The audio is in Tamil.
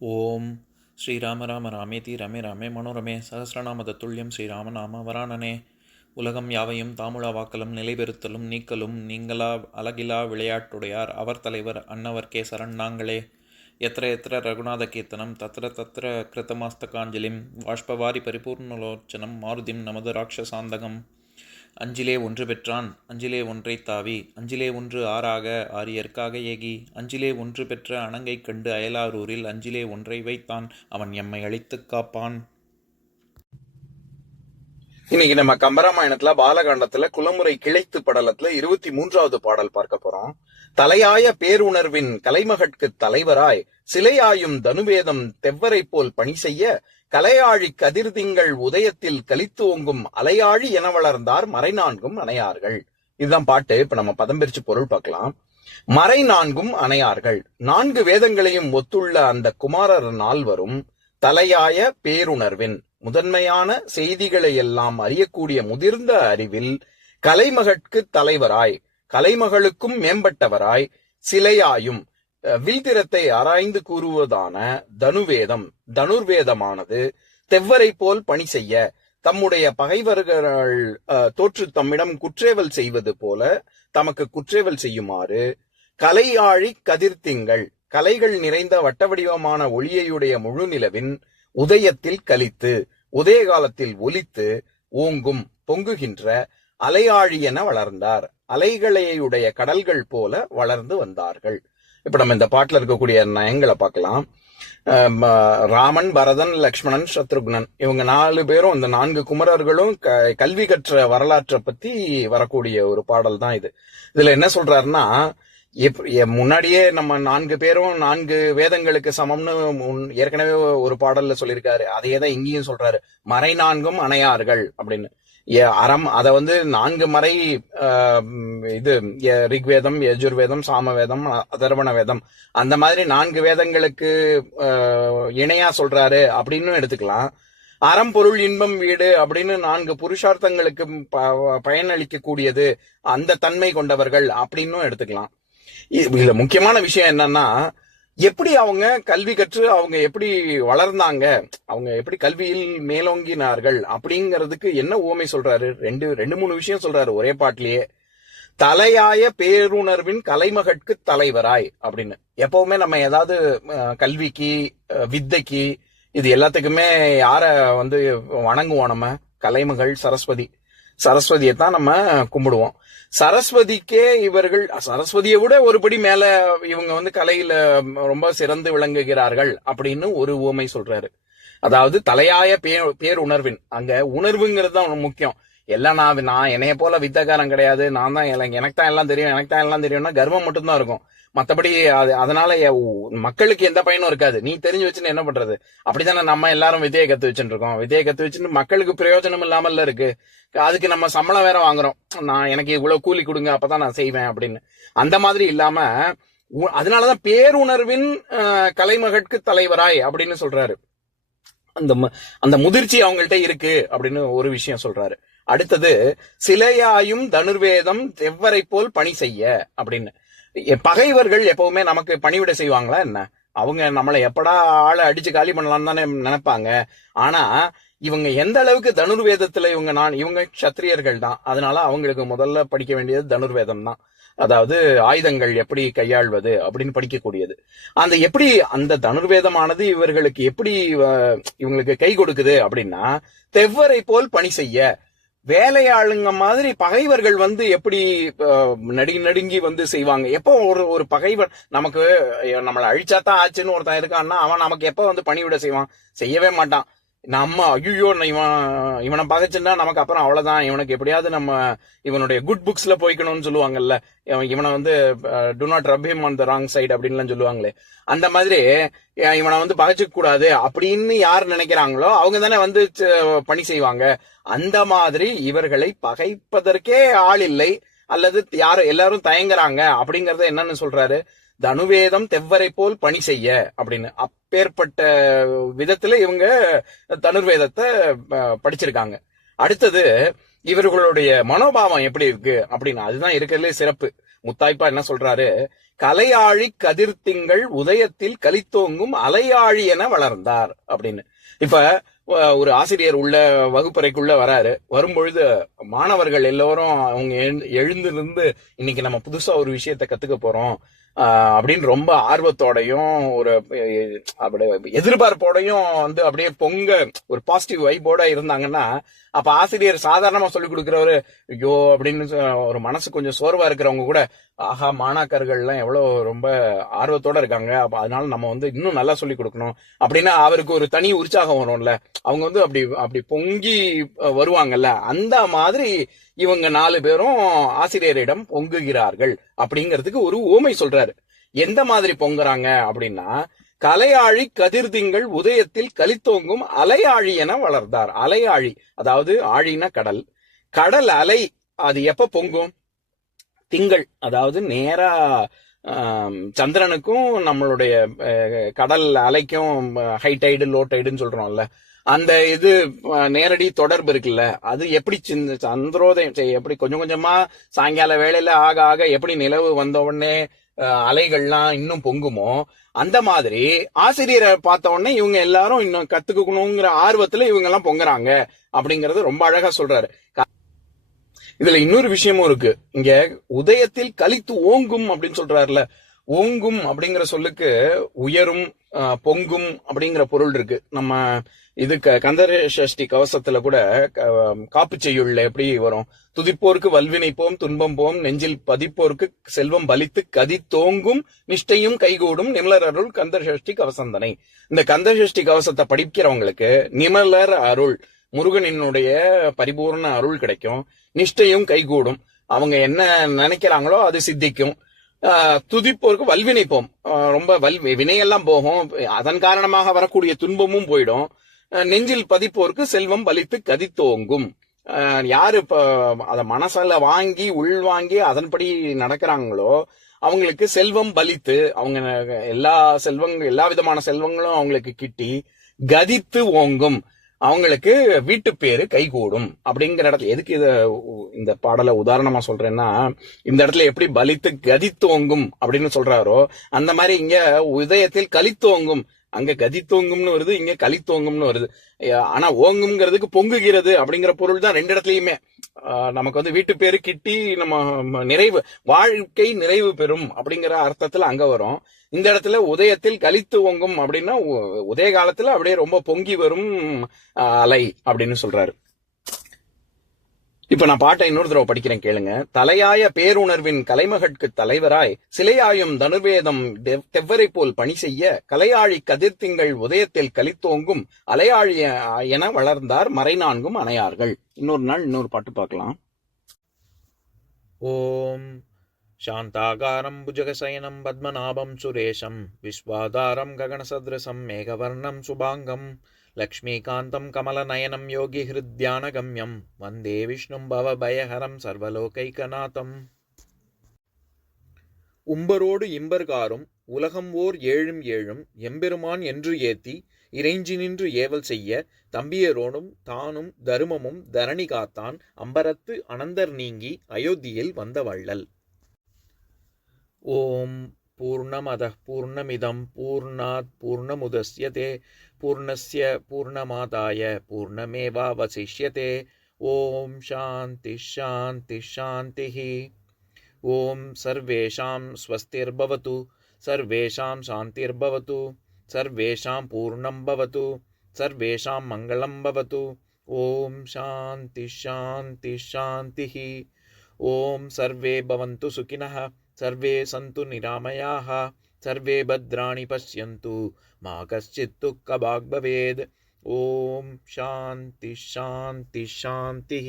ஓம் ஸ்ரீராம ராம ராமேதி ரமே ராமே மனோரமே சகசிரநாம தத்துல்யம் ஸ்ரீராம நாம வராணனே. உலகம் யாவையும் தாமுழா வாக்கலும் நிலைபெறுத்தலும் நீக்கலும் நீங்களா அழகிலா விளையாட்டுடையார் அவர் தலைவர் அன்னவர் சரண் நாங்களே. எத்திர எத்திர ரகுநாத கீர்த்தனம் தத்திர தத்திர கிருத்தமாஸ்தகாஞ்சலிம் வாஷ்பவாரி பரிபூர்ணலோச்சனம் மாருதிம் நமது ராட்சசாந்தகம். அஞ்சிலே ஒன்று பெற்றான் அஞ்சிலே ஒன்றை தாவி அஞ்சிலே ஒன்று ஆறாக ஆரியர்க்காக ஏகி அஞ்சிலே ஒன்று பெற்ற அணங்கை கண்டு அயலாரூரில் அஞ்சிலே ஒன்றை வைத்தான் அவன் எம்மை அழித்துக் காப்பான். இன்னைக்கு நம்ம கம்பராமாயணத்துல பாலகாண்டத்துல குலமுறை கிளைத்து படலத்துல 23வது பாடல் பார்க்க போறோம். தலையாய பேருணர்வின் கலைமகட்கு தலைவராய் சிலையாயும் தனுவேதம் தெவ்வரை போல் பணி செய்ய கலையாழி கதிர்திங்கள் உதயத்தில் கலித்து ஓங்கும் அலையாழி என வளர்ந்தார் மறை நான்கும் அணையார்கள். இதுதான் பாட்டு. இப்ப நம்ம பதம் பிரிச்சு பொருள் பார்க்கலாம். மறை நான்கும் அணையார்கள், 4 வேதங்களையும் ஒத்துள்ள அந்த குமாரர் நால்வரும் தலையாய பேருணர்வின் முதன்மையான செய்திகளை எல்லாம் அறியக்கூடிய முதிர்ந்த அறிவில் கலைமகட்கு தலைவராய் கலைமகளுக்கும் மேம்பட்டவராய் சிலையாயும் வில்திரத்தை ஆராய்ந்து கூறுவதான தனுர்வேதமானது தெவ்வரை போல் பணி செய்ய தம்முடைய பகைவர்கள் தோற்று தம்மிடம் குற்றேவல் செய்வது போல தமக்கு குற்றேவல் செய்யுமாறு கலையாழி கதிர்த்திங்கள் கலைகள் நிறைந்த வட்ட வடிவமான ஒளியையுடைய முழு நிலவின் உதயத்தில் கலித்து உதய காலத்தில் ஒலித்து ஓங்கும் பொங்குகின்ற அலையாழி என வளர்ந்தார். அலைகளையுடைய கடல்கள் போல வளர்ந்து வந்தார்கள். இப்ப நம்ம இந்த பாட்டுல இருக்கக்கூடிய நயங்களை பார்க்கலாம். ராமன், பரதன், லக்ஷ்மணன், சத்ருக்னன் இவங்க 4 பேரும், இந்த 4 குமரர்களும் கல்வி கற்ற வரலாற்றை பத்தி வரக்கூடிய ஒரு பாடல் தான் இது. இதுல என்ன சொல்றாருன்னா, முன்னாடியே நம்ம 4 பேரும் 4 வேதங்களுக்கு சமம்னு ஏற்கனவே ஒரு பாடல்ல சொல்லியிருக்காரு. அதையேதான் இங்கேயும் சொல்றாரு, மறை நான்கும் அணையார்கள் அப்படின்னு. அத 4 மறை, இது ரிக்வேதம், யஜுர்வேதம், சாமவேதம், அதர்வண வேதம், அந்த மாதிரி 4 வேதங்களுக்கு இணையா சொல்றாரு அப்படின்னு எடுத்துக்கலாம். அறம்பொருள் இன்பம் வீடு அப்படின்னு 4 புருஷார்த்தங்களுக்கு பயனளிக்க கூடியது அந்த தன்மை கொண்டவர்கள் அப்படின்னும் எடுத்துக்கலாம். இதுல முக்கியமான விஷயம் என்னன்னா, எப்படி அவங்க கல்வி கற்று அவங்க எப்படி வளர்ந்தாங்க, அவங்க எப்படி கல்வியில் மேலோங்கினார்கள் அப்படிங்கிறதுக்கு என்ன உவமை சொல்றாரு? 2-3 விஷயம் சொல்றாரு ஒரே பாட்டிலேயே. தலையாய பேருணர்வின் கலைமகட்கு தலைவராய் அப்படின்னு. எப்பவுமே நம்ம ஏதாவது கல்விக்கு, வித்தைக்கு, இது எல்லாத்துக்குமே யார வணங்குவோம்? நம்ம கலைமகள் சரஸ்வதியை தான் நம்ம கும்பிடுவோம். சரஸ்வதிக்கே இவர்கள் சரஸ்வதியை விட ஒருபடி மேல இவங்க கலையில ரொம்ப சிறந்து விளங்குகிறார்கள் அப்படின்னு ஒரு உவமை சொல்றாரு. அதாவது தலையாய பேருணர்வின், அங்க உணர்வுங்கிறது தான் முக்கியம். எல்லாம் நான் என்னைய போல வித்தக்காரன் கிடையாது, நான் தான் எனக்கு தான் எல்லாம் தெரியும்னா கர்வம் மட்டும்தான் இருக்கும். மத்தபடி அதனால மக்களுக்கு எந்த பயனும் இருக்காது. நீ தெரிஞ்சு வச்சுன்னு என்ன பண்றது? அப்படித்தானே நம்ம எல்லாரும் விதையை கத்து வச்சுட்டு இருக்கோம். விதையை கத்து வச்சுன்னு மக்களுக்கு பிரயோஜனம் இல்லாமல்ல இருக்கு. அதுக்கு நம்ம சம்பளம் வேற வாங்குறோம். எனக்கு இவ்வளவு கூலி கொடுங்க, அப்பதான் நான் செய்வேன் அப்படின்னு. அந்த மாதிரி இல்லாம அதனாலதான் பேருணர்வின் கலைமகட்கு தலைவராய் அப்படின்னு சொல்றாரு. அந்த முதிர்ச்சி அவங்கள்ட்ட இருக்கு அப்படின்னு ஒரு விஷயம் சொல்றாரு. அடுத்தது சிலையாயும் தனுர்வேதம் தெவ்வரை போல் பணி செய்ய அப்படின்னு. பகைவர்கள் எப்பவுமே நமக்கு பணிவிட செய்வாங்களா என்ன? அவங்க நம்மளை எப்படா ஆளை அடிச்சு காலி பண்ணலாம்னு தானே நினைப்பாங்க. ஆனா இவங்க எந்த அளவுக்கு தனுர்வேதத்துல இவங்க சத்திரியர்கள் தான். அதனால அவங்களுக்கு முதல்ல படிக்க வேண்டியது தனுர்வேதம் தான். அதாவது ஆயுதங்கள் எப்படி கையாள்வது அப்படின்னு படிக்கக்கூடியது. எப்படி அந்த தனுர்வேதமானது இவர்களுக்கு எப்படி இவங்களுக்கு கை கொடுக்குது அப்படின்னா, தெவ்வரை போல் பணி செய்ய, வேலையாளுங்க மாதிரி பகைவர்கள் எப்படி நடுங்கி செய்வாங்க. எப்போ ஒரு பகைவர் நமக்கு நம்மளை அழிச்சாதான் ஆச்சுன்னு ஒருத்தன் இருக்கான்னா, அவன் நமக்கு எப்ப பணிவிட செய்வான்? செய்யவே மாட்டான். நம்ம ஐயோ இவனை பகைச்சுன்னா நமக்கு அப்புறம் அவ்வளவுதான், இவனுக்கு எப்படியாவது நம்ம இவனுடைய குட் புக்ஸ்ல போய்க்கணும்னு சொல்லுவாங்கல்ல, இவனை do not rub him on the wrong side அப்படின்லாம் சொல்லுவாங்களே, அந்த மாதிரி இவனை பகைச்சுக்க கூடாது அப்படின்னு யார் நினைக்கிறாங்களோ அவங்க தானே பணி செய்வாங்க. அந்த மாதிரி இவர்களை பகைப்பதற்கே ஆள் இல்லை, அல்லது எல்லாரும் தயங்குறாங்க அப்படிங்கறத என்னன்னு சொல்றாரு, தனுவேதம் தெவ்வரை போல் பணி செய்ய அப்படின்னு. அப்பேற்பட்ட விதத்துல இவங்க தனுர்வேதத்தை படிச்சிருக்காங்க. அடுத்தது இவர்களுடைய மனோபாவம் எப்படி இருக்கு அப்படின்னா, அதுதான் இருக்கிறதுலே சிறப்பு. முத்தாய்ப்பா என்ன சொல்றாரு, கலையாழி கதிர்த்திங்கள் உதயத்தில் கலித்தோங்கும் அலையாழி என வளர்ந்தார் அப்படின்னு. இப்ப ஒரு ஆசிரியர் உள்ள வகுப்பறைக்குள்ள வராரு. வரும்பொழுது மாணவர்கள் எல்லோரும் அவங்க எழுந்திருந்து இன்னைக்கு நம்ம புதுசா ஒரு விஷயத்த கத்துக்க போறோம் அப்படின்னு ரொம்ப ஆர்வத்தோடையும் ஒரு அப்படியே எதிர்பார்ப்போடையும் வந்து அப்படியே பொங்க ஒரு பாசிட்டிவ் வைப்போட இருந்தாங்கன்னா, அப்ப ஆசிரியர் சாதாரணமா சொல்லிக் கொடுக்கிறவரு ஐயோ அப்படின்னு ஒரு மனசு கொஞ்சம் சோர்வா இருக்கிறவங்க கூட ஆஹா மாணாக்கர்கள் எல்லாம் எவ்வளவு ரொம்ப ஆர்வத்தோட இருக்காங்க, அப்ப அதனால நம்ம வந்து இன்னும் நல்லா சொல்லி கொடுக்கணும் அப்படின்னா அவருக்கு ஒரு தனி உற்சாகம் வரும்ல. அவங்க வந்து அப்படி அப்படி பொங்கி வருவாங்கல்ல. அந்த மாதிரி இவங்க 4 பேரும் ஆசிரியரிடம் பொங்குகிறார்கள் அப்படிங்கிறதுக்கு ஒரு ஊமை சொல்றாரு. எந்த மாதிரி பொங்குறாங்க அப்படின்னா, கலையாழி கதிர்திங்கள் உதயத்தில் கலித்தோங்கும் அலையாழி என வளர்ந்தார். அலையாழி அதாவது ஆழினா கடல். கடல் அலை அது எப்ப பொங்கும்? திங்கள் அதாவது நேரா சந்திரனுக்கும் நம்மளுடைய கடல் அலைக்கும் ஹை டைடு லோ டைடுன்னு சொல்றோம்ல, அந்த இது நேரடி தொடர்பு இருக்குல்ல, அது எப்படி சந்திரோதயம் எப்படி கொஞ்சம் கொஞ்சமா சாயங்கால வேளையில ஆக ஆக எப்படி நிலவு வந்த உடனே அலைகள்லாம் இன்னும் பொங்குமோ, அந்த மாதிரி ஆசிரியரை பார்த்த உடனே இவங்க எல்லாரும் இன்னும் கத்துக்கணுங்கிற ஆர்வத்துல இவங்க எல்லாம் பொங்குறாங்க அப்படிங்கறது ரொம்ப அழகா சொல்றாரு. இதுல இன்னொரு விஷயமும் இருக்கு. இங்க உதயத்தில் கலித்து ஓங்கும் அப்படின்னு சொல்றாருல, ஓங்கும் அப்படிங்கிற சொல்லுக்கு உயரும் பொங்கும் அப்படிங்கிற பொருள் இருக்கு. நம்ம இது கந்தர சஷ்டி கவசத்துல கூட காப்பு செய்யுள்ள எப்படி வரும், துதிப்போருக்கு வல்வினை போம் துன்பம் போம் நெஞ்சில் பதிப்போருக்கு செல்வம் பலித்து கதி தோங்கும் நிஷ்டையும் கைகூடும் நிமலர் அருள் கந்தர் சஷ்டி கவசந்தனை. இந்த கந்தர் சஷ்டி கவசத்தை படிக்கிறவங்களுக்கு நிமலர் அருள் முருகனினுடைய பரிபூர்ண அருள் கிடைக்கும், நிஷ்டையும் கைகூடும், அவங்க என்ன நினைக்கிறாங்களோ அது சித்திக்கும். துதிப்போருக்கு வல்வினை போம், ரொம்ப வினையெல்லாம் போகும், அதன் காரணமாக வரக்கூடிய துன்பமும் போயிடும். நெஞ்சில் பதிப்போருக்கு செல்வம் பலித்து கதி தோங்கும். யாரு இப்ப அத மனசால வாங்கி உள்வாங்கி அதன்படி நடக்கிறாங்களோ அவங்களுக்கு செல்வம் பலித்து, அவங்க எல்லா விதமான செல்வங்களும் அவங்களுக்கு கிட்டி கதித்து ஓங்கும், அவங்களுக்கு வீட்டு பேரு கைகூடும் அப்படிங்கிற இடத்துல. எதுக்கு இந்த பாடலை உதாரணமா சொல்றேன்னா, இந்த இடத்துல எப்படி பலித்து கதித்தோங்கும் அப்படின்னு சொல்றாரோ அந்த மாதிரி இங்க உதயத்தில் கலித்தோங்கும், அங்க கதித்தோங்கும்னு வருது, இங்க கலித்தோங்கும்னு வருது. ஆனா ஓங்கும்ங்கிறதுக்கு பொங்குகிறது அப்படிங்கிற பொருள் தான் ரெண்டு இடத்துலயுமே. நமக்கு வந்து வீட்டு பேரு கிட்டி நம்ம நிறைவு வாழ்க்கை நிறைவு பெறும் அப்படிங்கிற அர்த்தத்துல அங்க வரும். இந்த இடத்துல உதயத்தில் கலித்து ஓங்கும் அப்படின்னா உதய காலத்துல அப்படியே ரொம்ப பொங்கி வரும் அலை அப்படின்னு சொல்றாரு. இப்ப நான் பாட்டை இன்னொரு தடவை படிக்கிறேன் கேளுங்க. தலையாய பேருணர்வின் கலைமகட்கு தலைவராய் சிலையாயும் தனுர்வேதம் தெவ்வரை போல் பணி செய்ய கலையாழி கதிர்த்திங்கள் உதயத்தில் கலித்தோங்கும் அலையாழி என வளர்ந்தார் மறைநான்கும் அணையார்கள். இன்னொரு நாள் இன்னொரு பாட்டு பார்க்கலாம். ஓம் சாந்தாகாரம் புஜகசயனம் பத்மநாபம் சுரேஷம் விஸ்வாதாரம் ககனசத்ரசம் மேகவர்ணம் சுபாங்கம் லக்ஷ்மீகாந்தம் கமலநயனம் யோகி ஹிருத்யானகம்யம் வந்தே விஷ்ணும் பவபயஹரம் சர்வலோகைகநாதம். உம்பரோடு இம்பர்காரும் உலகம் ஓர் ஏழும் ஏழும் எம்பெருமான் என்று ஏத்தி இறைஞ்சி நின்று ஏவல் செய்ய தம்பியரோடும் தானும் தருமமும் தரணி காத்தான் அம்பரத்து அனந்தர் நீங்கி அயோத்தியில் வந்த வள்ளல். ஓம் பூர்ணமதః பூர்ணமிதம் பூர்ணாத் பூர்ணமுதஸ்யதே பூர்ணஸ்ய பூர்ணமாதாய பூர்ணமேவாவசிஷ்யதே. ஓம் சாந்தி சாந்தி சாந்திः. ஓம் சர்வேஷாம் ஸ்வஸ்திர்பவது சர்வேஷாம் சாந்திர்பவது சர்வேஷாம் பூர்ணம் பவது சர்வேஷாம் மங்களம் பவது. ஓம் சாந்தி சாந்தி சாந்திः. ஓம் சர்வே பவந்து சுகினः சர்வே சந்து நிராமயாः சர்வே பத்ராணி பஷ்யந்து மா கஷ்சித் துக்கபாக் பவேத். ஓம் சாந்தி சாந்தி சாந்திः.